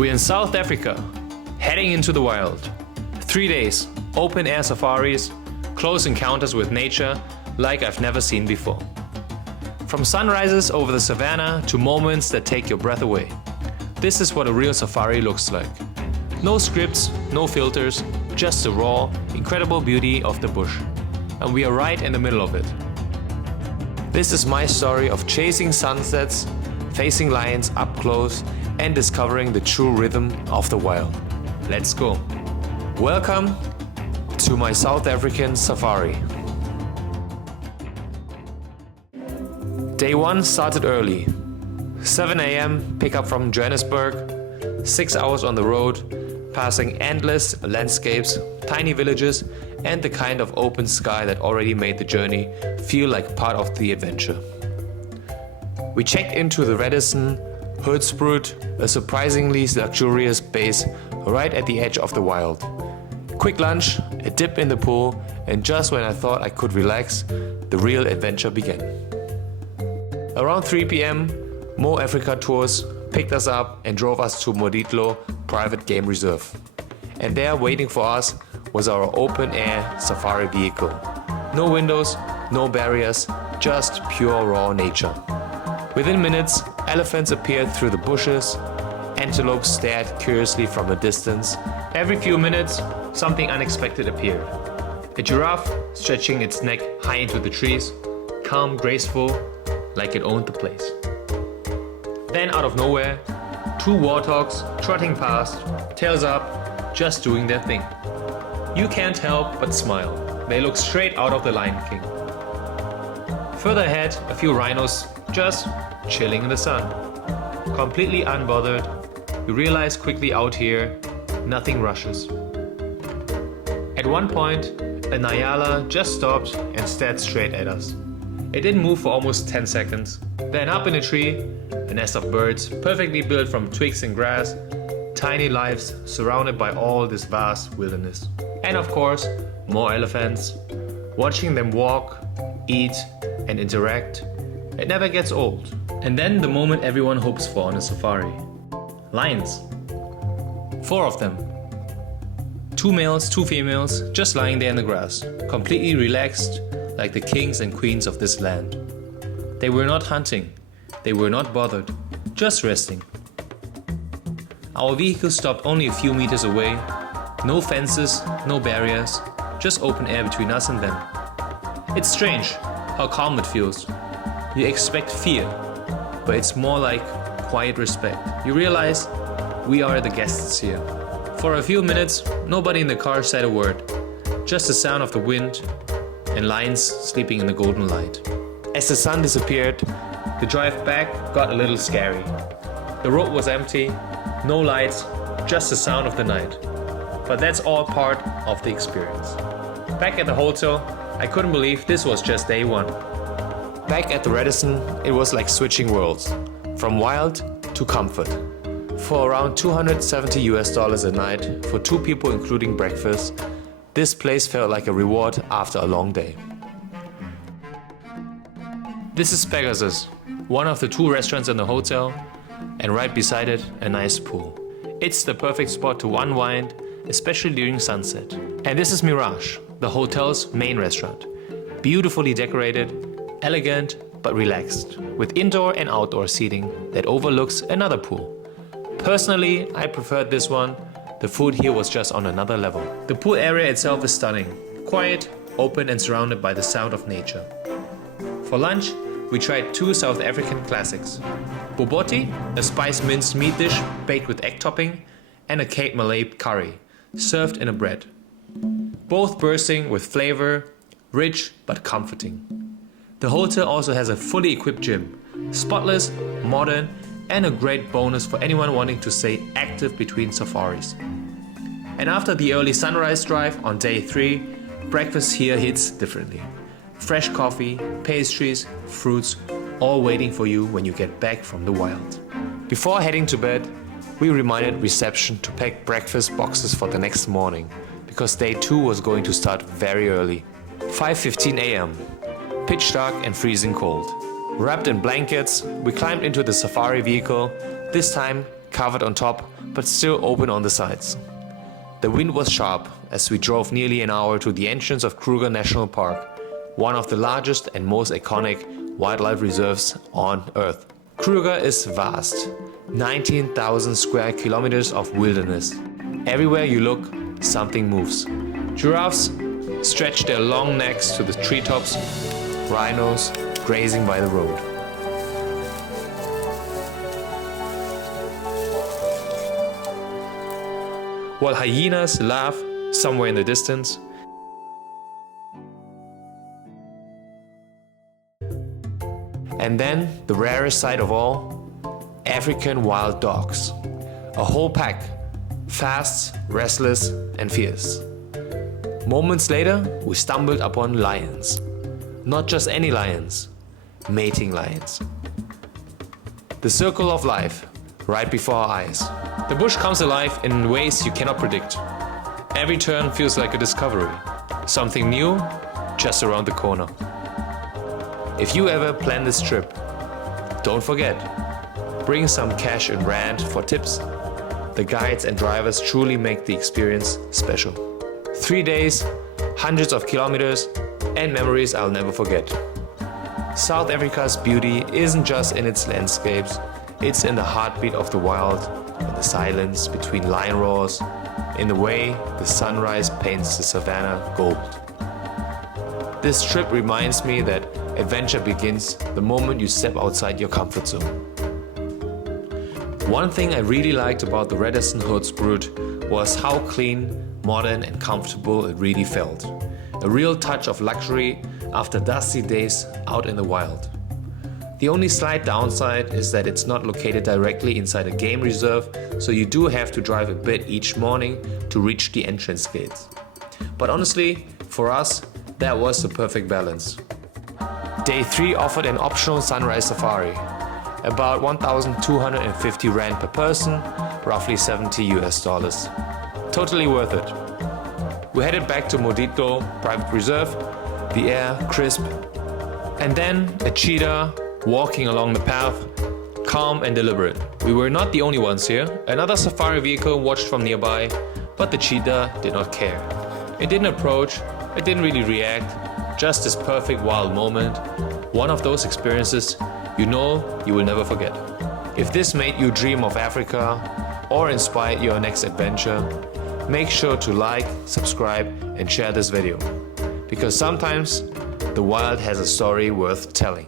We're in South Africa, heading into the wild. 3 days, open air safaris, close encounters with nature like I've never seen before. From sunrises over the savannah to moments that take your breath away. This is what a real safari looks like. No scripts, no filters, just the raw, incredible beauty of the bush. And we are right in the middle of it. This is my story of chasing sunsets, facing lions up close, and discovering the true rhythm of the wild. Let's go. Welcome to my South African safari. Day 1 started early. 7 a.m. pickup from Johannesburg, 6 hours on the road, passing endless landscapes, tiny villages, and the kind of open sky that already made the journey feel like part of the adventure. We checked into the Radisson Blu Hoedspruit, a surprisingly luxurious base right at the edge of the wild. Quick lunch, a dip in the pool, and just when I thought I could relax, the real adventure began. Around 3 p.m., MoAfrika Tours picked us up and drove us to Moditlo Private Game Reserve. And there waiting for us was our open-air safari vehicle. No windows, no barriers, just pure raw nature. Within minutes, elephants appeared through the bushes, antelopes stared curiously from a distance. Every few minutes, something unexpected appeared. A giraffe stretching its neck high into the trees, calm, graceful, like it owned the place. Then out of nowhere, 2 warthogs trotting past, tails up, just doing their thing. You can't help but smile. They look straight out of the Lion King. Further ahead, a few rhinos just chilling in the sun. Completely unbothered, you realize quickly out here, nothing rushes. At one point, a Nyala just stopped and stared straight at us. It didn't move for almost 10 seconds. Then up in a tree, a nest of birds, perfectly built from twigs and grass, tiny lives surrounded by all this vast wilderness. And of course, more elephants. Watching them walk, eat, and interact, it never gets old. And then the moment everyone hopes for on a safari. Lions. 4 of them. 2 males, 2 females, just lying there in the grass, completely relaxed, like the kings and queens of this land. They were not hunting, they were not bothered, just resting. Our vehicle stopped only a few meters away. No fences, no barriers, just open air between us and them. It's strange how calm it feels. You expect fear, but it's more like quiet respect. You realize we are the guests here. For a few minutes, nobody in the car said a word, just the sound of the wind and lions sleeping in the golden light. As the sun disappeared, the drive back got a little scary. The road was empty, no lights, just the sound of the night. But that's all part of the experience. Back at the hotel, I couldn't believe this was just day 1. Back at the Radisson, it was like switching worlds, from wild to comfort. For around $270 a night, for 2 people including breakfast, this place felt like a reward after a long day. This is Pegasus, one of the 2 restaurants in the hotel, and right beside it, a nice pool. It's the perfect spot to unwind, especially during sunset. And this is Mirage, the hotel's main restaurant. Beautifully decorated, elegant but relaxed, with indoor and outdoor seating that overlooks another pool. Personally, I preferred this one. The food here was just on another level. The pool area itself is stunning, quiet, open and surrounded by the sound of nature. For lunch, we tried 2 South African classics. Bobotie, a spiced minced meat dish baked with egg topping, and a Cape Malay curry, served in a bread. Both bursting with flavor, rich but comforting. The hotel also has a fully equipped gym, spotless, modern, and a great bonus for anyone wanting to stay active between safaris. And after the early sunrise drive on day 3, breakfast here hits differently. Fresh coffee, pastries, fruits, all waiting for you when you get back from the wild. Before heading to bed, we reminded reception to pack breakfast boxes for the next morning, because day 2 was going to start very early. 5:15 a.m. Pitch dark and freezing cold. Wrapped in blankets, we climbed into the safari vehicle, this time covered on top but still open on the sides. The wind was sharp as we drove nearly an hour to the entrance of Kruger National Park, one of the largest and most iconic wildlife reserves on Earth. Kruger is vast, 19,000 square kilometers of wilderness. Everywhere you look, something moves. Giraffes stretch their long necks to the treetops, rhinos grazing by the road. While hyenas laugh somewhere in the distance, and then the rarest sight of all, African wild dogs. A whole pack, fast, restless and fierce. Moments later, we stumbled upon lions. Not just any lions, mating lions. The circle of life, right before our eyes. The bush comes alive in ways you cannot predict. Every turn feels like a discovery. Something new, just around the corner. If you ever plan this trip, don't forget, bring some cash and rand for tips. The guides and drivers truly make the experience special. 3 days, hundreds of kilometers, and memories I'll never forget. South Africa's beauty isn't just in its landscapes, it's in the heartbeat of the wild, in the silence between lion roars, in the way the sunrise paints the savannah gold. This trip reminds me that adventure begins the moment you step outside your comfort zone. One thing I really liked about the Radisson Hoedspruit was how clean, modern and comfortable it really felt. A real touch of luxury after dusty days out in the wild. The only slight downside is that it's not located directly inside a game reserve, so you do have to drive a bit each morning to reach the entrance gates. But honestly, for us, that was the perfect balance. Day 3 offered an optional sunrise safari. About 1,250 rand per person, roughly $70 US. Totally worth it. We headed back to Moditlo Private Reserve, the air crisp, and then a cheetah walking along the path, calm and deliberate. We were not the only ones here. Another safari vehicle watched from nearby, but the cheetah did not care. It didn't approach, it didn't really react, just this perfect wild moment, one of those experiences you know you will never forget. If this made you dream of Africa or inspired your next adventure, make sure to like, subscribe and share this video. Because sometimes the wild has a story worth telling.